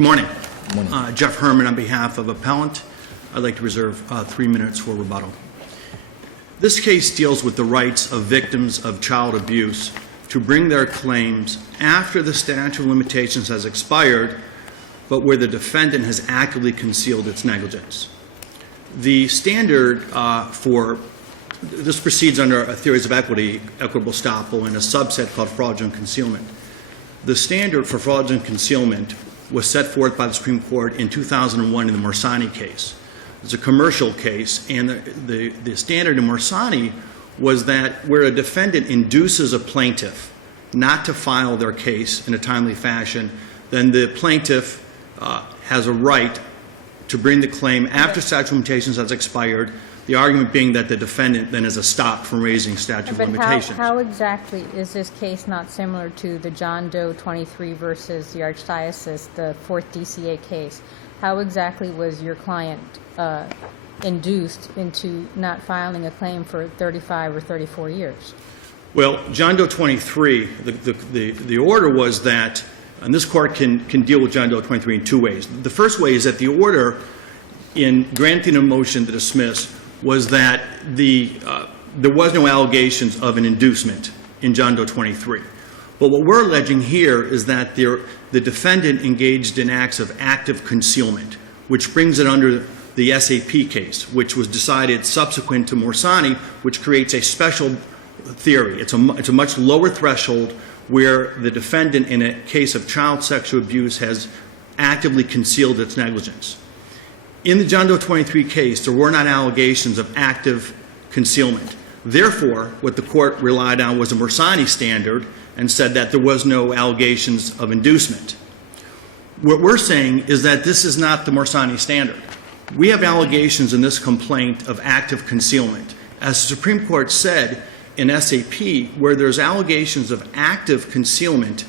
Good morning. Good morning. Jeff Herman on behalf of Appellant. I'd like to reserve 3 minutes for rebuttal. This case deals with the rights of victims of child abuse to bring their claims after the statute of limitations has expired, but where the defendant has actively concealed its negligence. The standard this proceeds under a theories of equitable estoppel, and a subset called fraudulent concealment. The standard for fraudulent concealment was set forth by the Supreme Court in 2001 in the Morsani case. It's a commercial case, and the standard in Morsani was that where a defendant induces a plaintiff not to file their case in a timely fashion, then the plaintiff has a right to bring the claim after statute of limitations has expired, the argument being that the defendant then is a stop from raising statute of limitations. How exactly is this case not similar to the John Doe 23 versus the Archdiocese, the 4th DCA case? How exactly was your client induced into not filing a claim for 35 or 34 years? Well, John Doe 23, the order was that, and this court can deal with John Doe 23 in two ways. The first way is that the order in granting a motion to dismiss was that there was no allegations of an inducement in John Doe 23. But what we're alleging here is that the defendant engaged in acts of active concealment, which brings it under the SAP case, which was decided subsequent to Morsani, which creates a special theory. It's a much lower threshold where the defendant in a case of child sexual abuse has actively concealed its negligence. In the John Doe 23 case, there were not allegations of active concealment. Therefore, what the court relied on was a Morsani standard and said that there was no allegations of inducement. What we're saying is that this is not the Morsani standard. We have allegations in this complaint of active concealment. As the Supreme Court said in SAP, where there's allegations of active concealment,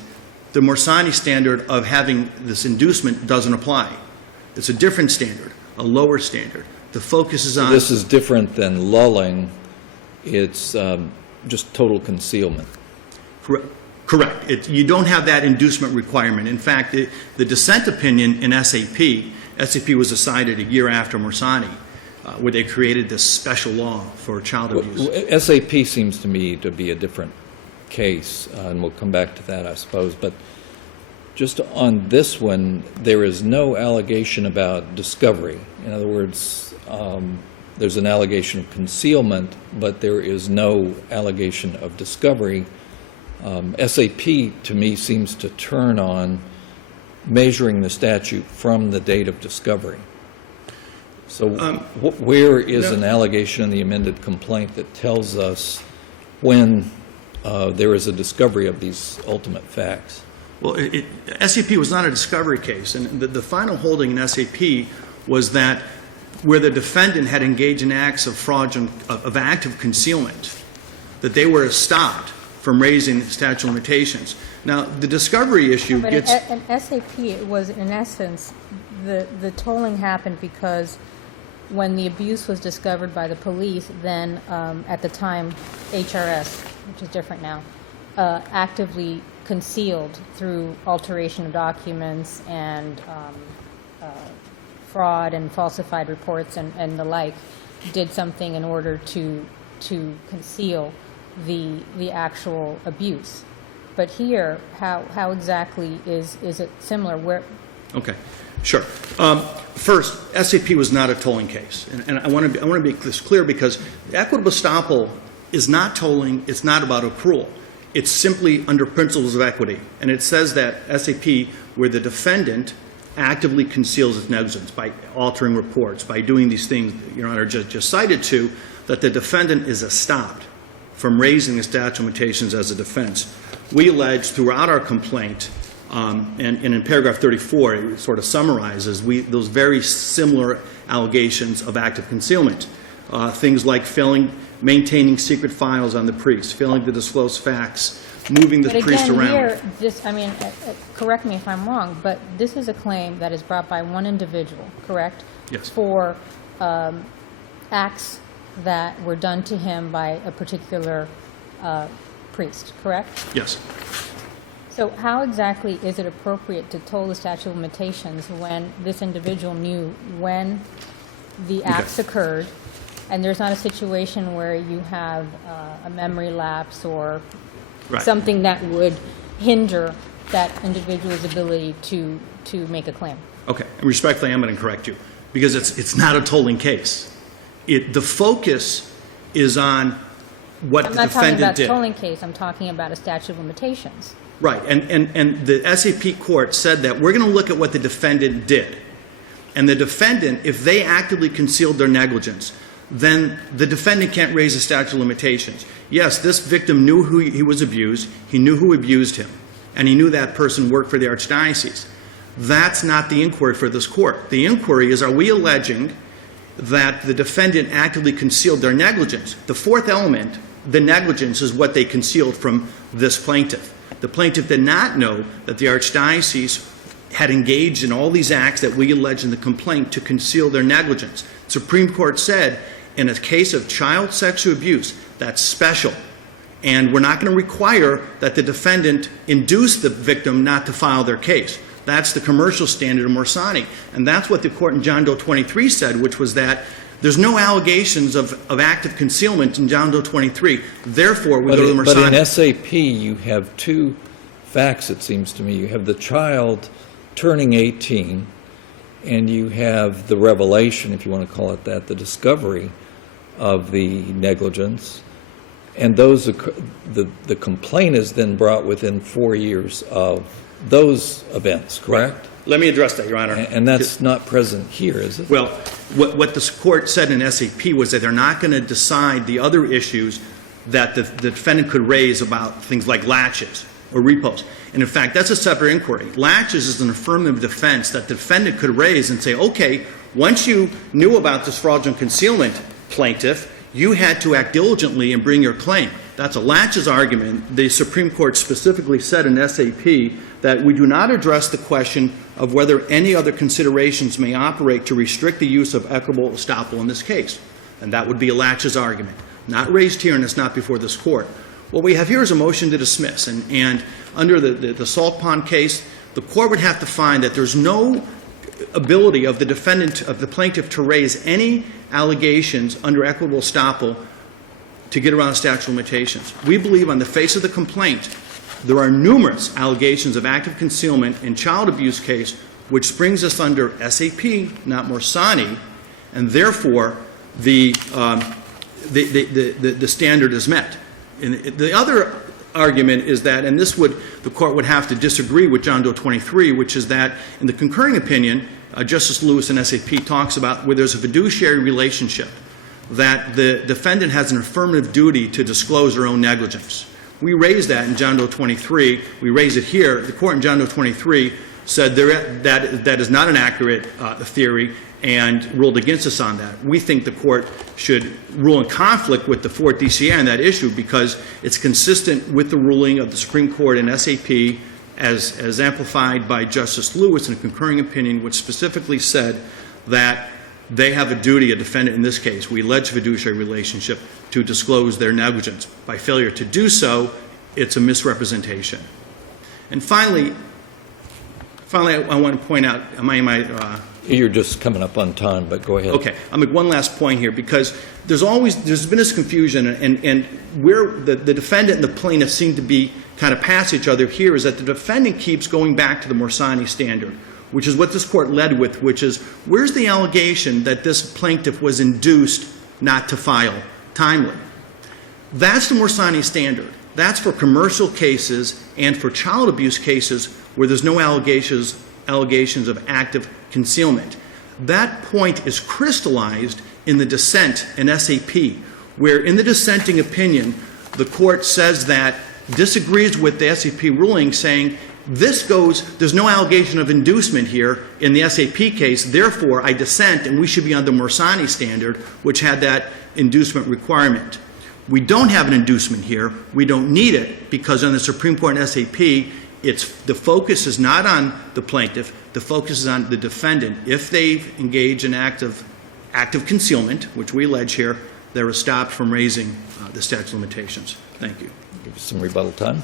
the Morsani standard of having this inducement doesn't apply. It's a different standard, a lower standard. The focus is on... This is different than lulling. It's just total concealment. Correct. You don't have that inducement requirement. In fact, the dissent opinion in SAP was decided a year after Morsani, where they created this special law for child abuse. SAP seems to me to be a different case, and we'll come back to that, I suppose. But just on this one, there is no allegation about discovery. In other words, there's an allegation of concealment, but there is no allegation of discovery. SAP, to me, seems to turn on measuring the statute from the date of discovery. So where is an allegation in the amended complaint that tells us when there is a discovery of these ultimate facts? Well, SAP was not a discovery case, and the final holding in SAP was that where the defendant had engaged in acts of active concealment, that they were stopped from raising the statute of limitations. Now, the discovery issue gets... In SAP, it was, in essence, the tolling happened because when the abuse was discovered by the police, then at the time, HRS, which is different now, actively concealed through alteration of documents and fraud and falsified reports and the like, did something in order to conceal the actual abuse. But here, how exactly is it similar? Where? Okay, sure. First, SAP was not a tolling case, and I want to be clear because equitable estoppel is not tolling. It's not about accrual. It's simply under principles of equity, and it says that SAP, where the defendant actively conceals its negligence by altering reports, by doing these things Your Honor just cited to, that the defendant is stopped from raising the statute of limitations as a defense. We allege throughout our complaint, and in paragraph 34, it sort of summarizes those very similar allegations of active concealment. Things like maintaining secret files on the priest, failing to disclose facts, moving the priest around. But again, correct me if I'm wrong, but this is a claim that is brought by one individual, correct? Yes. For acts that were done to him by a particular priest, correct? Yes. So how exactly is it appropriate to toll the statute of limitations when this individual knew when the acts occurred, and there's not a situation where you have a memory lapse or Right. something that would hinder that individual's ability to make a claim? Okay, and respectfully, I'm going to correct you, because it's not a tolling case. The focus is on what I'm the not talking defendant about did. tolling case, I'm talking about a statute of limitations. Right, and the SAP court said that we're going to look at what the defendant did. And the defendant, if they actively concealed their negligence, then the defendant can't raise a statute of limitations. Yes, this victim knew who he was abused, he knew who abused him, and he knew that person worked for the Archdiocese. That's not the inquiry for this court. The inquiry is, are we alleging that the defendant actively concealed their negligence? The fourth element, the negligence, is what they concealed from this plaintiff. The plaintiff did not know that the Archdiocese had engaged in all these acts that we allege in the complaint to conceal their negligence. Supreme Court said, in a case of child sexual abuse, that's special. And we're not going to require that the defendant induce the victim not to file their case. That's the commercial standard of Morsani. And that's what the court in John Doe 23 said, which was that there's no allegations of active concealment in John Doe 23. Therefore, we go to the Morsani. But in SAP, you have two facts, it seems to me. You have the child turning 18, and you have the revelation, if you want to call it that, the discovery of the negligence. And those, the complaint is then brought within 4 years of those events, correct? Let me address that, Your Honor. And that's not present here, is it? Well, what this court said in SAP was that they're not going to decide the other issues that the defendant could raise about things like latches or repos. And in fact, that's a separate inquiry. Latches is an affirmative defense that the defendant could raise and say, okay, once you knew about this fraudulent concealment, plaintiff, you had to act diligently and bring your claim. That's a latches argument. The Supreme Court specifically said in SAP that we do not address the question of whether any other considerations may operate to restrict the use of equitable estoppel in this case. And that would be a latches argument. Not raised here, and it's not before this court. What we have here is a motion to dismiss. And under the Salt Pond case, the court would have to find that there's no ability of the defendant, of the plaintiff, to raise any allegations under equitable estoppel to get around statute of limitations. We believe on the face of the complaint, there are numerous allegations of active concealment in child abuse case, which brings us under SAP, not Morsani, and therefore the standard is met. And the other argument is that, and the court would have to disagree with John Doe 23, which is that in the concurring opinion, Justice Lewis in SAP talks about where there's a fiduciary relationship, that the defendant has an affirmative duty to disclose their own negligence. We raised that in John Doe 23. We raised it here. The court in John Doe 23 said that is not an accurate theory and ruled against us on that. We think the court should rule in conflict with the Fourth DCA on that issue because it's consistent with the ruling of the Supreme Court in SAP as amplified by Justice Lewis in a concurring opinion, which specifically said that they have a duty, a defendant in this case, we allege fiduciary relationship, to disclose their negligence. By failure to do so, it's a misrepresentation. And finally, I want to point out, You're just coming up on time, but go ahead. Okay, I'll make one last point here because there's been this confusion, and where the defendant and the plaintiff seem to be kind of past each other here is that the defendant keeps going back to the Morsani standard, which is what this court led with, which is where's the allegation that this plaintiff was induced not to file timely? That's the Morsani standard. That's for commercial cases and for child abuse cases where there's no allegations of active concealment. That point is crystallized in the dissent in SAP, where in the dissenting opinion, the court says that disagrees with the SAP ruling, saying there's no allegation of inducement here in the SAP case, therefore I dissent and we should be on the Morsani standard, which had that inducement requirement. We don't have an inducement here. We don't need it because on the Supreme Court in SAP, the focus is not on the plaintiff, the focus is on the defendant. If they've engaged in active concealment, which we allege here, they're stopped from raising the statute of limitations. Thank you. Give you some rebuttal time.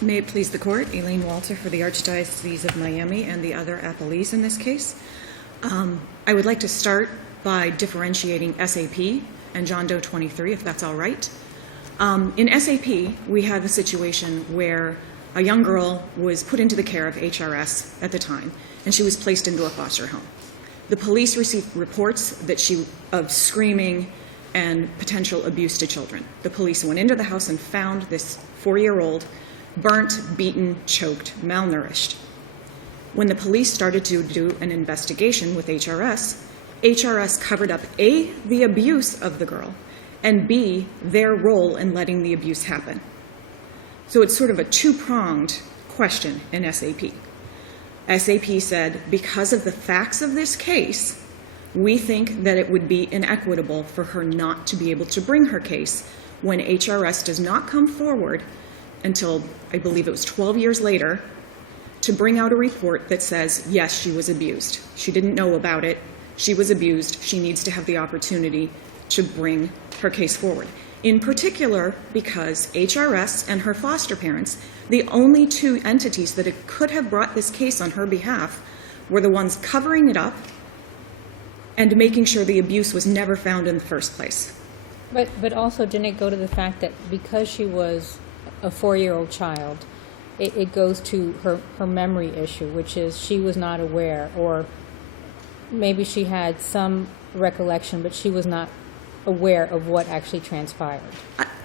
May it please the Court, Elaine Walter for the Archdiocese of Miami and the other appellees in this case. I would like to start by differentiating SAP and John Doe 23, if that's all right. In SAP, we have a situation where a young girl was put into the care of HRS at the time, and she was placed into a foster home. The police received reports of screaming and potential abuse to children. The police went into the house and found this 4-year-old burnt, beaten, choked, malnourished. When the police started to do an investigation with HRS covered up A, the abuse of the girl, and B, their role in letting the abuse happen. So it's sort of a two-pronged question in SAP. SAP said, because of the facts of this case, we think that it would be inequitable for her not to be able to bring her case when HRS does not come forward until, I believe it was 12 years later, to bring out a report that says, yes, she was abused. She didn't know about it. She was abused. She needs to have the opportunity to bring her case forward. In particular, because HRS and her foster parents, the only two entities that could have brought this case on her behalf, were the ones covering it up and making sure the abuse was never found in the first place. But also, didn't it go to the fact that because she was a 4-year-old child, it goes to her memory issue, which is she was not aware, or maybe she had some recollection, but she was not aware of what actually transpired?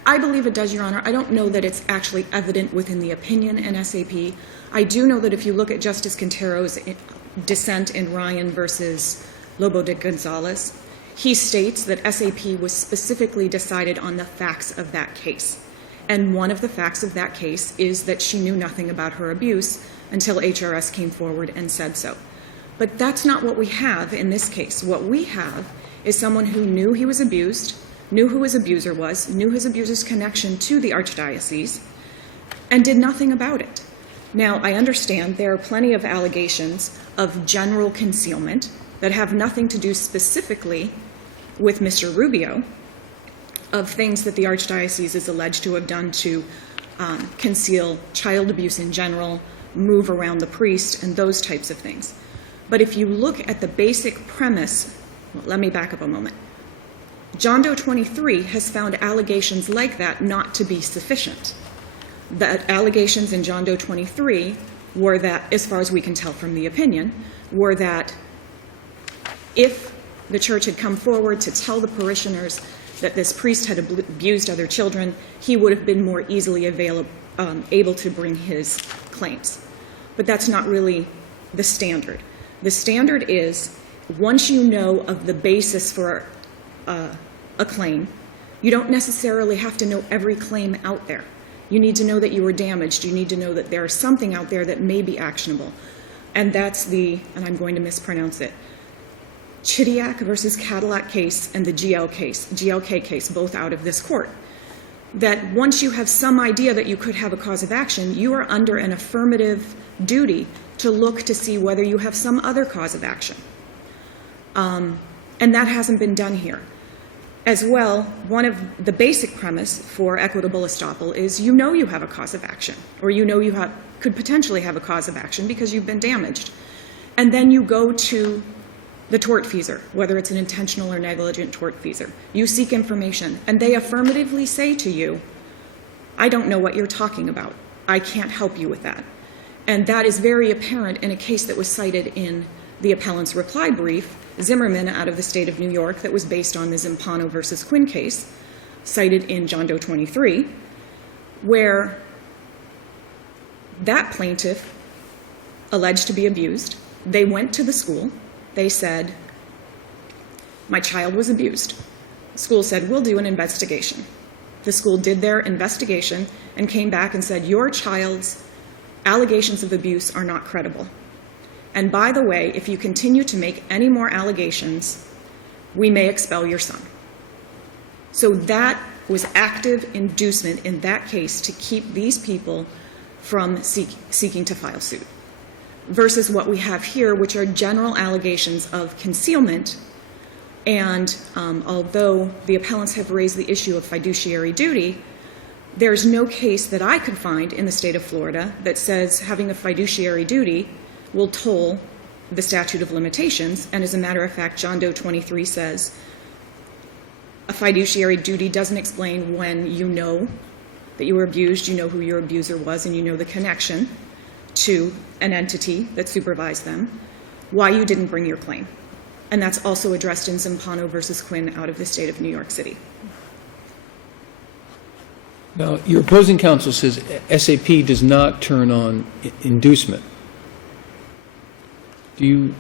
I believe it does, Your Honor. I don't know that it's actually evident within the opinion in SAP. I do know that if you look at Justice Quintero's dissent in Ryan versus Lobo de Gonzalez, he states that SAP was specifically decided on the facts of that case. And one of the facts of that case is that she knew nothing about her abuse until HRS came forward and said so. But that's not what we have in this case. What we have is someone who knew he was abused, knew who his abuser was, knew his abuser's connection to the Archdiocese, and did nothing about it. Now, I understand there are plenty of allegations of general concealment that have nothing to do specifically with Mr. Rubio, of things that the Archdiocese is alleged to have done to conceal child abuse in general, move around the priest, and those types of things. But if you look at the basic premise, well, let me back up a moment. John Doe 23 has found allegations like that not to be sufficient. The allegations in John Doe 23 were that, as far as we can tell from the opinion, were that if the church had come forward to tell the parishioners that this priest had abused other children, he would have been more easily able to bring his claims. But that's not really the standard. The standard is, once you know of the basis for a claim, you don't necessarily have to know every claim out there. You need to know that you were damaged. You need to know that there's something out there that may be actionable. And that's the, and I'm going to mispronounce it, Chidiac versus Cadillac case and the GLK case, both out of this court. That once you have some idea that you could have a cause of action, you are under an affirmative duty to look to see whether you have some other cause of action. And that hasn't been done here. As well, one of the basic premise for equitable estoppel is you know you have a cause of action, or you know you could potentially have a cause of action because you've been damaged. And then you go to the tortfeasor, whether it's an intentional or negligent tortfeasor. You seek information, and they affirmatively say to you, I don't know what you're talking about. I can't help you with that. And that is very apparent in a case that was cited in the appellant's reply brief, Zimmerman out of the state of New York, that was based on the Zimpano versus Quinn case, cited in John Doe 23, where that plaintiff alleged to be abused. They went to the school. They said, my child was abused. The school said, we'll do an investigation. The school did their investigation and came back and said, your child's allegations of abuse are not credible. And by the way, if you continue to make any more allegations, we may expel your son. So that was active inducement in that case to keep these people from seeking to file suit. Versus what we have here, which are general allegations of concealment. And although the appellants have raised the issue of fiduciary duty, There's no case that I could find in the state of Florida that says having a fiduciary duty will toll the statute of limitations. And as a matter of fact, John Doe 23 says a fiduciary duty doesn't explain when you know that you were abused, you know who your abuser was, and you know the connection to an entity that supervised them, why you didn't bring your claim. And that's also addressed in Zampano versus Quinn out of the state of New York City. Now, your opposing counsel says SAP does not turn on inducement. Do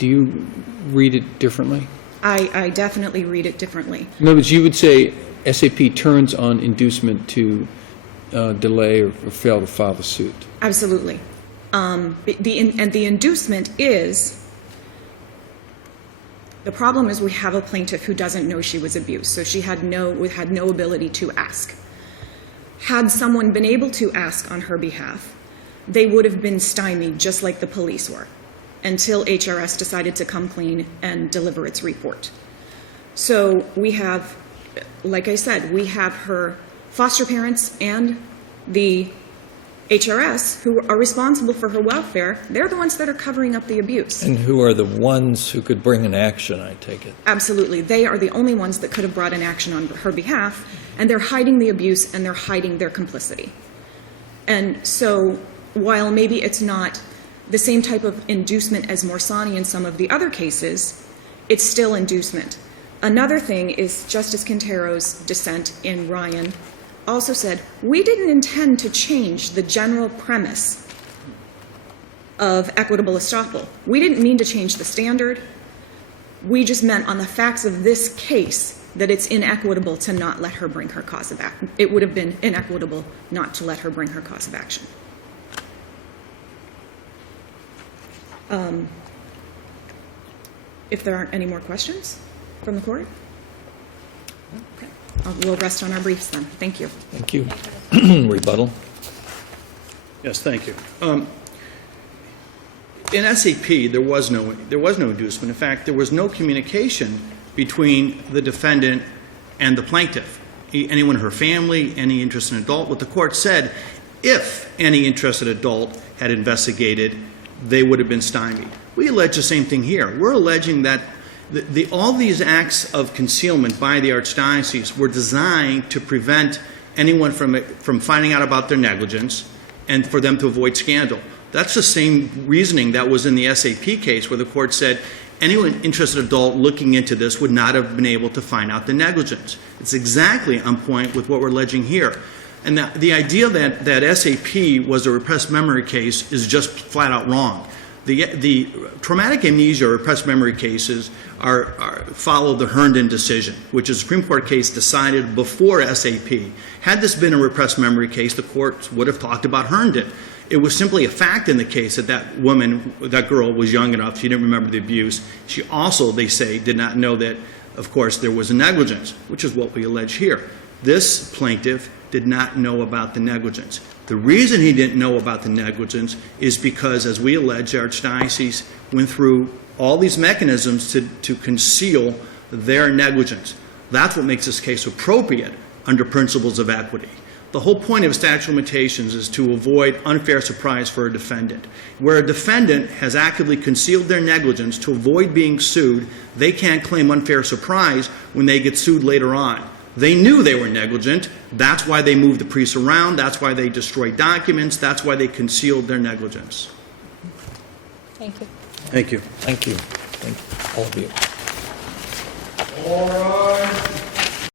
you read it differently? I definitely read it differently. In other words, you would say SAP turns on inducement to delay or fail to file the suit. Absolutely. The inducement is, the problem is we have a plaintiff who doesn't know she was abused, so she had no ability to ask. Had someone been able to ask on her behalf, they would have been stymied just like the police were until HRS decided to come clean and deliver its report. So we have, like I said, we have her foster parents and the HRS who are responsible for her welfare. They're the ones that are covering up the abuse. And who are the ones who could bring an action, I take it? Absolutely. They are the only ones that could have brought an action on her behalf, and they're hiding the abuse and they're hiding their complicity. And so while maybe it's not the same type of inducement as Morsani in some of the other cases, it's still inducement. Another thing is Justice Quintero's dissent in Ryan also said, we didn't intend to change the general premise of equitable estoppel. We didn't mean to change the standard. We just meant on the facts of this case that it's inequitable to not let her bring her cause of action. It would have been inequitable not to let her bring her cause of action. If there aren't any more questions from the court, okay. We'll rest on our briefs then. Thank you. Thank you. Rebuttal? Yes, thank you. In SAP, there was no inducement. In fact, there was no communication between the defendant and the plaintiff, anyone in her family, any interested adult. What the court said, if any interested adult had investigated, they would have been stymied. We allege the same thing here. We're alleging that all these acts of concealment by the Archdiocese were designed to prevent anyone from finding out about their negligence and for them to avoid scandal. That's the same reasoning that was in the SAP case where the court said anyone interested adult looking into this would not have been able to find out the negligence. It's exactly on point with what we're alleging here. And the idea that SAP was a repressed memory case is just flat out wrong. The traumatic amnesia or repressed memory cases follow the Herndon decision, which is a Supreme Court case decided before SAP. Had this been a repressed memory case, the court would have talked about Herndon. It was simply a fact in the case that that girl was young enough, she didn't remember the abuse. She also, they say, did not know that, of course, there was a negligence, which is what we allege here. This plaintiff did not know about the negligence. The reason he didn't know about the negligence is because, as we allege, the Archdiocese went through all these mechanisms to conceal their negligence. That's what makes this case appropriate under principles of equity. The whole point of statute of limitations is to avoid unfair surprise for a defendant. Where a defendant has actively concealed their negligence to avoid being sued, they can't claim unfair surprise when they get sued later on. They knew they were negligent. That's why they moved the priest around. That's why they destroyed documents. That's why they concealed their negligence. Thank you. Thank you. Thank you. Thank all of you. All rise.